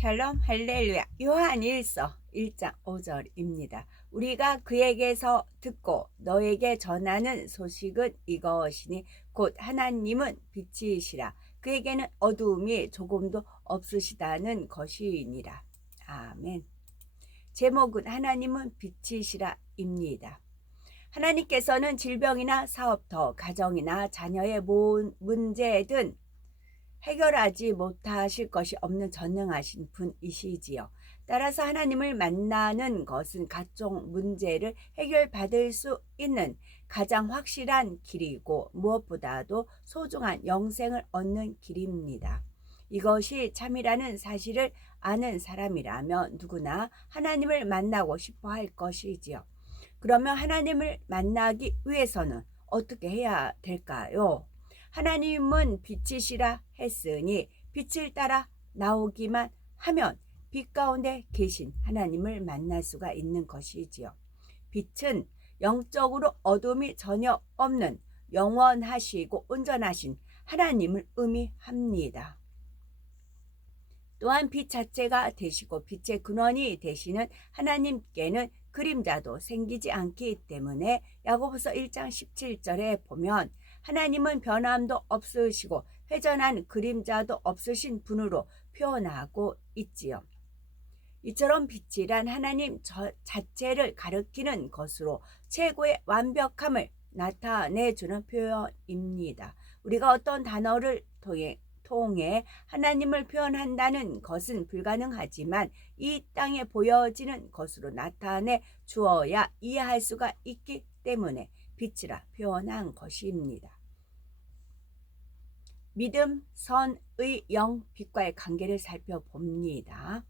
샬롬 할렐루야. 요한일서 1장 5절입니다. 우리가 그에게서 듣고 너에게 전하는 소식은 이것이니 곧 하나님은 빛이시라 그에게는 어두움이 조금도 없으시다는 것이니라. 아멘. 제목은 하나님은 빛이시라 입니다. 하나님께서는 질병이나 사업터, 가정이나 자녀의 문제든 해결하지 못하실 것이 없는 전능하신 분이시지요. 따라서 하나님을 만나는 것은 각종 문제를 해결받을 수 있는 가장 확실한 길이고 무엇보다도 소중한 영생을 얻는 길입니다. 이것이 참이라는 사실을 아는 사람이라면 누구나 하나님을 만나고 싶어 할 것이지요. 그러면 하나님을 만나기 위해서는 어떻게 해야 될까요? 하나님은 빛이시라 했으니 빛을 따라 나오기만 하면 빛 가운데 계신 하나님을 만날 수가 있는 것이지요. 빛은 영적으로 어둠이 전혀 없는 영원하시고 온전하신 하나님을 의미합니다. 또한 빛 자체가 되시고 빛의 근원이 되시는 하나님께는 그림자도 생기지 않기 때문에 야고보서 1장 17절에 보면 하나님은 변함도 없으시고 회전한 그림자도 없으신 분으로 표현하고 있지요. 이처럼 빛이란 하나님 자체를 가리키는 것으로 최고의 완벽함을 나타내주는 표현입니다. 우리가 어떤 단어를 통해 하나님을 표현한다는 것은 불가능하지만 이 땅에 보여지는 것으로 나타내 주어야 이해할 수가 있기 때문에 빛이라 표현한 것입니다. 믿음, 선의, 영, 빛과의 관계를 살펴봅니다.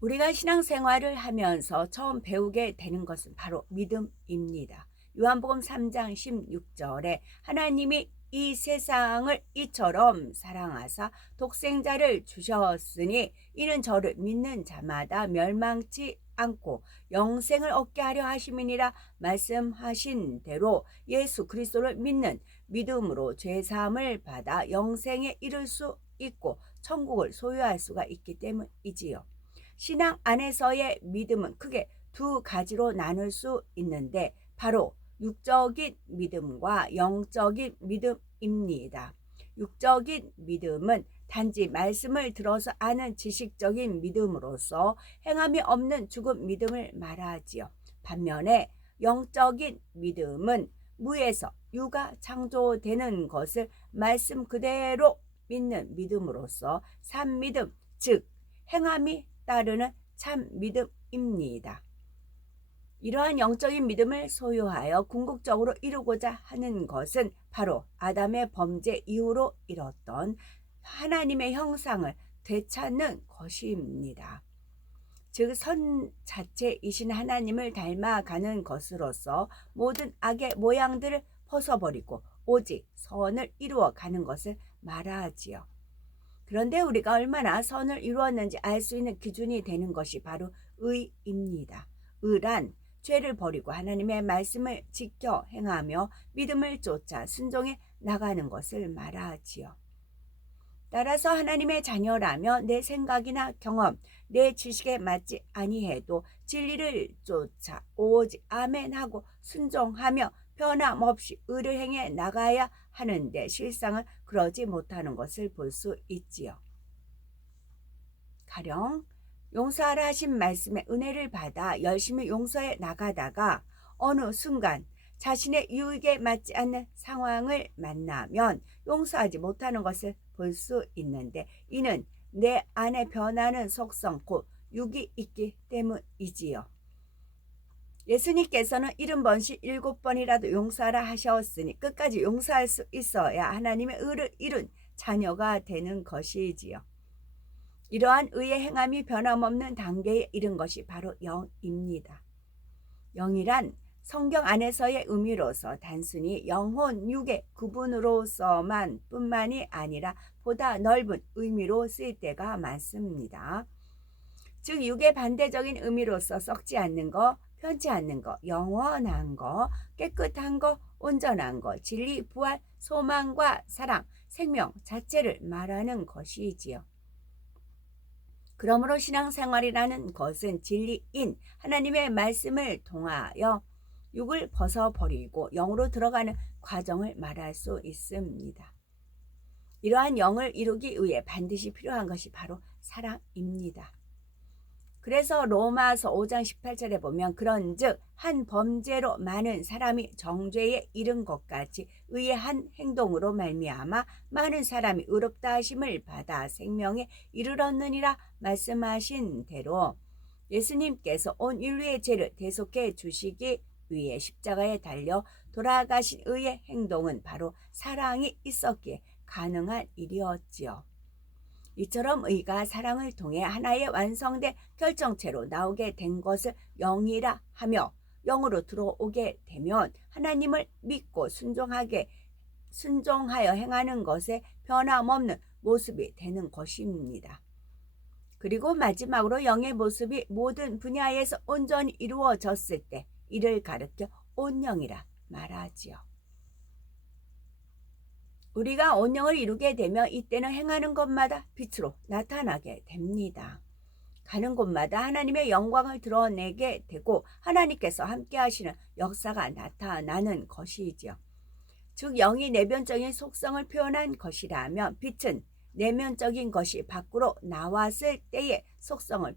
우리가 신앙생활을 하면서 처음 배우게 되는 것은 바로 믿음입니다. 요한복음 3장 16절에 하나님이 이 세상을 이처럼 사랑하사 독생자를 주셨으니 이는 저를 믿는 자마다 멸망치 않고 영생을 얻게 하려 하심이니라 말씀하신 대로 예수 그리스도를 믿는 믿음으로 죄사함을 받아 영생에 이를 수 있고 천국을 소유할 수가 있기 때문이지요. 신앙 안에서의 믿음은 크게 두 가지로 나눌 수 있는데 바로 육적인 믿음과 영적인 믿음입니다. 육적인 믿음은 단지 말씀을 들어서 아는 지식적인 믿음으로서 행함이 없는 죽은 믿음을 말하지요. 반면에 영적인 믿음은 무에서 유가 창조되는 것을 말씀 그대로 믿는 믿음으로서 산 믿음, 즉 행함이 따르는 참 믿음입니다. 이러한 영적인 믿음을 소유하여 궁극적으로 이루고자 하는 것은 바로 아담의 범죄 이후로 이뤘던 하나님의 형상을 되찾는 것입니다. 즉 선 자체이신 하나님을 닮아가는 것으로서 모든 악의 모양들을 벗어버리고 오직 선을 이루어가는 것을 말하지요. 그런데 우리가 얼마나 선을 이루었는지 알 수 있는 기준이 되는 것이 바로 의입니다. 의란 죄를 버리고 하나님의 말씀을 지켜 행하며 믿음을 쫓아 순종해 나가는 것을 말하지요. 따라서 하나님의 자녀라면 내 생각이나 경험, 내 지식에 맞지 아니해도 진리를 쫓아 오직 아멘하고 순종하며 변함없이 의를 행해 나가야 하는데 실상은 그러지 못하는 것을 볼 수 있지요. 가령 용서하라 하신 말씀에 은혜를 받아 열심히 용서해 나가다가 어느 순간 자신의 유익에 맞지 않는 상황을 만나면 용서하지 못하는 것을 볼 수 있는데 이는 내 안에 변하는 속성 곧 육이 있기 때문이지요. 예수님께서는 70번씩 7번이라도 용서하라 하셨으니 끝까지 용서할 수 있어야 하나님의 의를 이룬 자녀가 되는 것이지요. 이러한 의의 행함이 변함없는 단계에 이른 것이 바로 영입니다. 영이란 성경 안에서의 의미로서 단순히 영혼, 육의 구분으로서만 뿐만이 아니라 보다 넓은 의미로 쓰일 때가 많습니다. 즉 육의 반대적인 의미로서 썩지 않는 것, 편치 않는 것, 영원한 것, 깨끗한 것, 온전한 것, 진리, 부활, 소망과 사랑, 생명 자체를 말하는 것이지요. 그러므로 신앙생활이라는 것은 진리인 하나님의 말씀을 통하여 육을 벗어버리고 영으로 들어가는 과정을 말할 수 있습니다. 이러한 영을 이루기 위해 반드시 필요한 것이 바로 사랑입니다. 그래서 로마서 5장 18절에 보면 그런즉 한 범죄로 많은 사람이 정죄에 이른 것 같이 의의 한 행동으로 말미암아 많은 사람이 의롭다 하심을 받아 생명에 이르렀느니라 말씀하신 대로 예수님께서 온 인류의 죄를 대속해 주시기 위해 십자가에 달려 돌아가신 의의 행동은 바로 사랑이 있었기에 가능한 일이었지요. 이처럼 의가 사랑을 통해 하나의 완성된 결정체로 나오게 된 것을 영이라 하며 영으로 들어오게 되면 하나님을 믿고 순종하여 행하는 것에 변함없는 모습이 되는 것입니다. 그리고 마지막으로 영의 모습이 모든 분야에서 온전히 이루어졌을 때 이를 가르쳐 온영이라 말하지요. 우리가 온영을 이루게 되면 이때는 행하는 것마다 빛으로 나타나게 됩니다. 가는 곳마다 하나님의 영광을 드러내게 되고 하나님께서 함께 하시는 역사가 나타나는 것이지요. 즉 영이 내면적인 속성을 표현한 것이라면 빛은 내면적인 것이 밖으로 나왔을 때의 속성을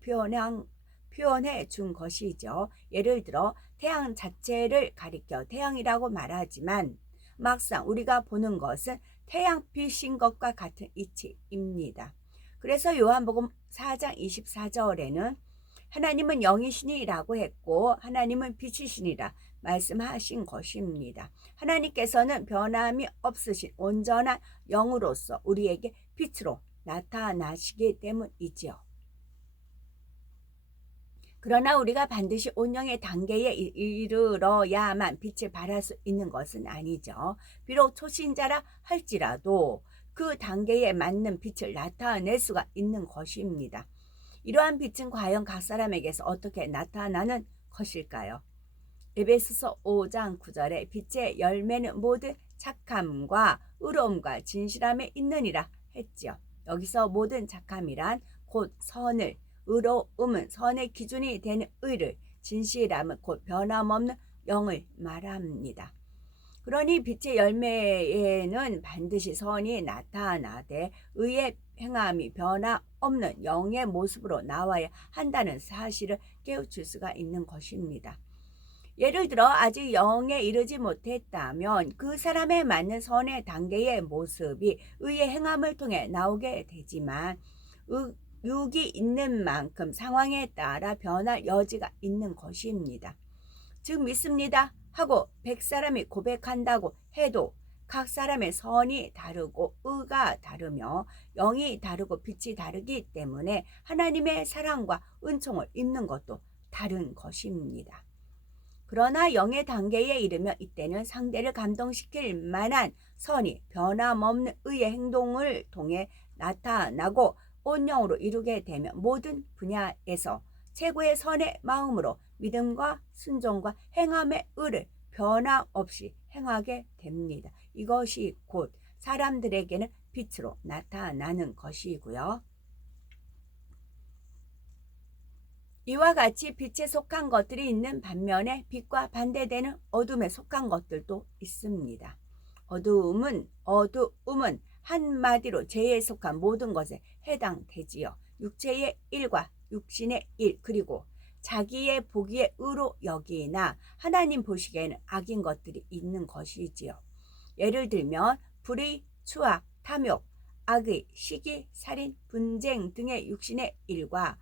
표현해 준 것이죠. 예를 들어 태양 자체를 가리켜 태양이라고 말하지만 막상 우리가 보는 것은 태양빛인 것과 같은 이치입니다. 그래서 요한복음 4장 24절에는 하나님은 영이시니라고 했고 하나님은 빛이시니라 말씀하신 것입니다. 하나님께서는 변함이 없으신 온전한 영으로서 우리에게 빛으로 나타나시기 때문이지요. 그러나 우리가 반드시 온영의 단계에 이르러야만 빛을 발할 수 있는 것은 아니죠. 비록 초신자라 할지라도 그 단계에 맞는 빛을 나타낼 수가 있는 것입니다. 이러한 빛은 과연 각 사람에게서 어떻게 나타나는 것일까요? 에베소서 5장 9절에 빛의 열매는 모든 착함과 의로움과 진실함에 있느니라 했지요. 여기서 모든 착함이란 곧 선을, 의로움은 선의 기준이 되는 의를, 진실함은 곧 변함없는 영을 말합니다. 그러니 빛의 열매에는 반드시 선이 나타나되 의의 행함이 변함없는 영의 모습으로 나와야 한다는 사실을 깨우칠 수가 있는 것입니다. 예를 들어 아직 영에 이르지 못했다면 그 사람에 맞는 선의 단계의 모습이 의의 행함을 통해 나오게 되지만 육이 있는 만큼 상황에 따라 변할 여지가 있는 것입니다. 즉 믿습니다 하고 100사람이 고백한다고 해도 각 사람의 선이 다르고 의가 다르며 영이 다르고 빛이 다르기 때문에 하나님의 사랑과 은총을 입는 것도 다른 것입니다. 그러나 영의 단계에 이르면 이때는 상대를 감동시킬 만한 선이 변함없는 의의 행동을 통해 나타나고 온영으로 이루게 되면 모든 분야에서 최고의 선의 마음으로 믿음과 순종과 행함의 의를 변함없이 행하게 됩니다. 이것이 곧 사람들에게는 빛으로 나타나는 것이고요. 이와 같이 빛에 속한 것들이 있는 반면에 빛과 반대되는 어둠에 속한 것들도 있습니다. 어두움은 한마디로 죄에 속한 모든 것에 해당되지요. 육체의 일과 육신의 일 그리고 자기의 보기에 의로 여기나 하나님 보시기에는 악인 것들이 있는 것이지요. 예를 들면 불의, 추악, 탐욕, 악의, 시기, 살인, 분쟁 등의 육신의 일과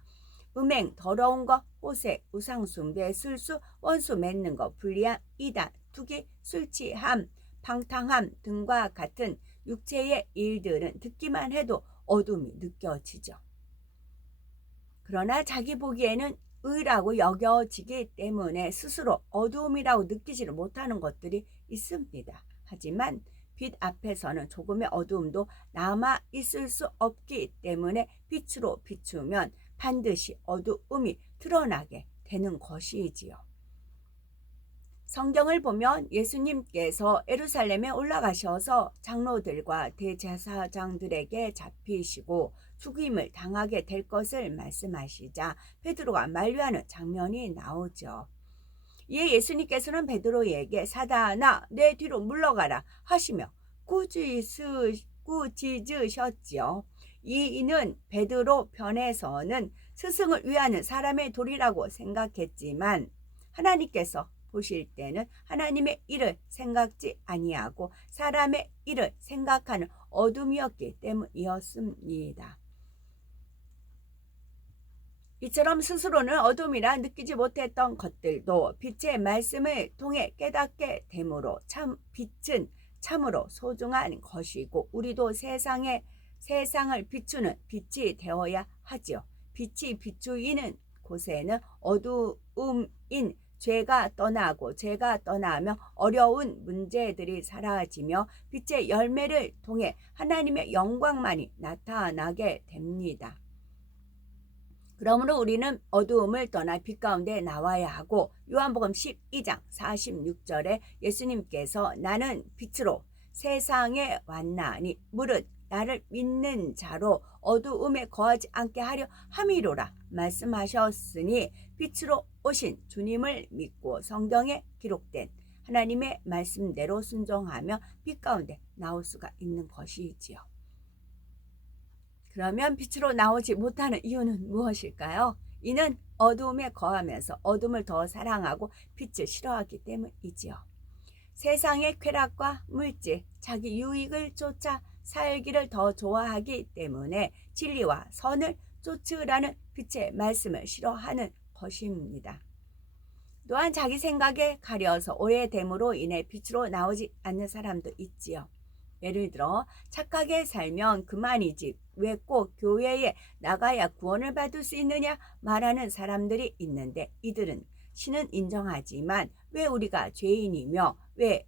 음행, 더러운 것, 호색, 우상숭배, 술수, 원수 맺는 것, 불리함, 이단, 투기, 술취함, 방탕함 등과 같은 육체의 일들은 듣기만 해도 어둠이 느껴지죠. 그러나 자기 보기에는 의라고 여겨지기 때문에 스스로 어두움이라고 느끼지를 못하는 것들이 있습니다. 하지만 빛 앞에서는 조금의 어두움도 남아 있을 수 없기 때문에 빛으로 비추면 반드시 어두움이 드러나게 되는 것이지요. 성경을 보면 예수님께서 예루살렘에 올라가셔서 장로들과 대제사장들에게 잡히시고 죽임을 당하게 될 것을 말씀하시자 베드로가 만류하는 장면이 나오죠. 이에 예수님께서는 베드로에게 사단아 내 뒤로 물러가라 하시며 꾸짖으셨지요. 이는 베드로 편에서는 스승을 위하는 사람의 도리라고 생각했지만 하나님께서 보실 때는 하나님의 일을 생각지 아니하고 사람의 일을 생각하는 어둠이었기 때문이었습니다. 이처럼 스스로는 어둠이라 느끼지 못했던 것들도 빛의 말씀을 통해 깨닫게 되므로 참 빛은 참으로 소중한 것이고 우리도 세상을 비추는 빛이 되어야 하지요. 빛이 비추이는 곳에는 어두움인 죄가 떠나며 어려운 문제들이 사라지며 빛의 열매를 통해 하나님의 영광만이 나타나게 됩니다. 그러므로 우리는 어두움을 떠나 빛 가운데 나와야 하고 요한복음 12장 46절에 예수님께서 나는 빛으로 세상에 왔나니 무릇 나를 믿는 자로 어두움에 거하지 않게 하려 함이로라 말씀하셨으니 빛으로 오신 주님을 믿고 성경에 기록된 하나님의 말씀대로 순종하며 빛 가운데 나올 수가 있는 것이지요. 그러면 빛으로 나오지 못하는 이유는 무엇일까요? 이는 어두움에 거하면서 어둠을 더 사랑하고 빛을 싫어하기 때문이지요. 세상의 쾌락과 물질, 자기 유익을 쫓아 살기를 더 좋아하기 때문에 진리와 선을 쫓으라는 빛의 말씀을 싫어하는 것입니다. 또한 자기 생각에 가려서 오해됨으로 인해 빛으로 나오지 않는 사람도 있지요. 예를 들어 착하게 살면 그만이지 왜 꼭 교회에 나가야 구원을 받을 수 있느냐 말하는 사람들이 있는데 이들은 신은 인정하지만 왜 우리가 죄인이며 왜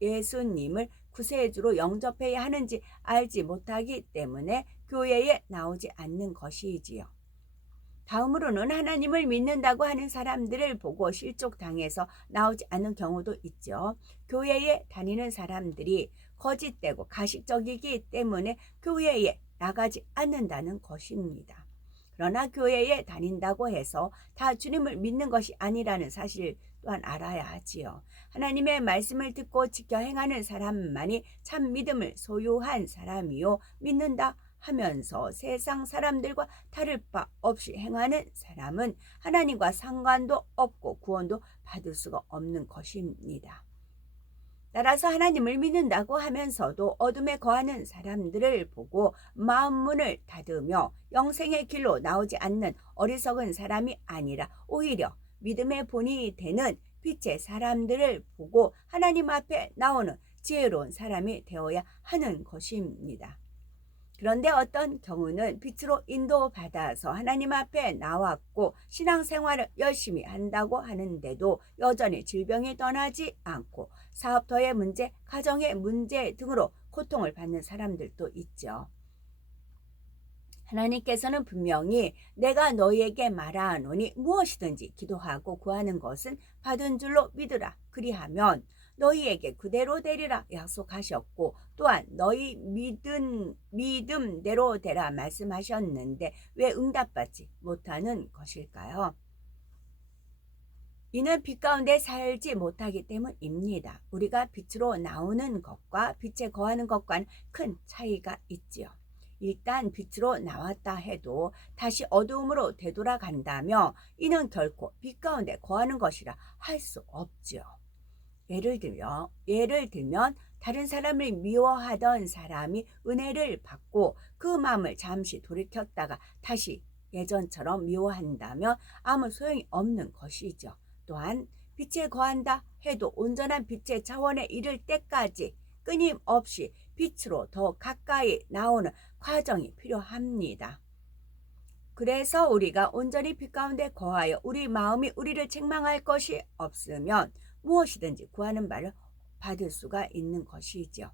예수님을 구세주로 영접해야 하는지 알지 못하기 때문에 교회에 나오지 않는 것이지요. 다음으로는 하나님을 믿는다고 하는 사람들을 보고 실족당해서 나오지 않는 경우도 있죠. 교회에 다니는 사람들이 거짓되고 가식적이기 때문에 교회에 나가지 않는다는 것입니다. 그러나 교회에 다닌다고 해서 다 주님을 믿는 것이 아니라는 사실 또한 알아야 하지요. 하나님의 말씀을 듣고 지켜 행하는 사람만이 참 믿음을 소유한 사람이요 믿는다 하면서 세상 사람들과 다를 바 없이 행하는 사람은 하나님과 상관도 없고 구원도 받을 수가 없는 것입니다. 따라서 하나님을 믿는다고 하면서도 어둠에 거하는 사람들을 보고 마음문을 닫으며 영생의 길로 나오지 않는 어리석은 사람이 아니라 오히려 믿음의 본이 되는 빛의 사람들을 보고 하나님 앞에 나오는 지혜로운 사람이 되어야 하는 것입니다. 그런데 어떤 경우는 빛으로 인도받아서 하나님 앞에 나왔고 신앙생활을 열심히 한다고 하는데도 여전히 질병이 떠나지 않고 사업터의 문제, 가정의 문제 등으로 고통을 받는 사람들도 있죠. 하나님께서는 분명히 내가 너희에게 말하노니 무엇이든지 기도하고 구하는 것은 받은 줄로 믿으라. 그리하면 너희에게 그대로 되리라 약속하셨고 또한 너희 믿음대로 되라 말씀하셨는데 왜 응답받지 못하는 것일까요? 이는 빛 가운데 살지 못하기 때문입니다. 우리가 빛으로 나오는 것과 빛에 거하는 것과는 큰 차이가 있지요. 일단 빛으로 나왔다 해도 다시 어두움으로 되돌아간다며 이는 결코 빛 가운데 거하는 것이라 할 수 없지요. 예를 들면 다른 사람을 미워하던 사람이 은혜를 받고 그 마음을 잠시 돌이켰다가 다시 예전처럼 미워한다면 아무 소용이 없는 것이죠. 또한 빛에 거한다 해도 온전한 빛의 차원에 이를 때까지 끊임없이 빛으로 더 가까이 나오는 과정이 필요합니다. 그래서 우리가 온전히 빛 가운데 거하여 우리 마음이 우리를 책망할 것이 없으면 무엇이든지 구하는 바를 받을 수가 있는 것이죠.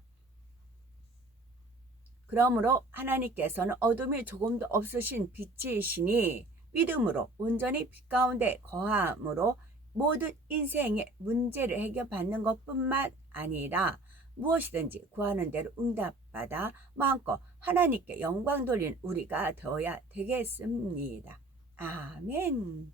그러므로 하나님께서는 어둠이 조금도 없으신 빛이시니 믿음으로 온전히 빛 가운데 거함으로 모든 인생의 문제를 해결받는 것뿐만 아니라 무엇이든지 구하는 대로 응답받아 마음껏 하나님께 영광 돌리는 우리가 되어야 되겠습니다. 아멘.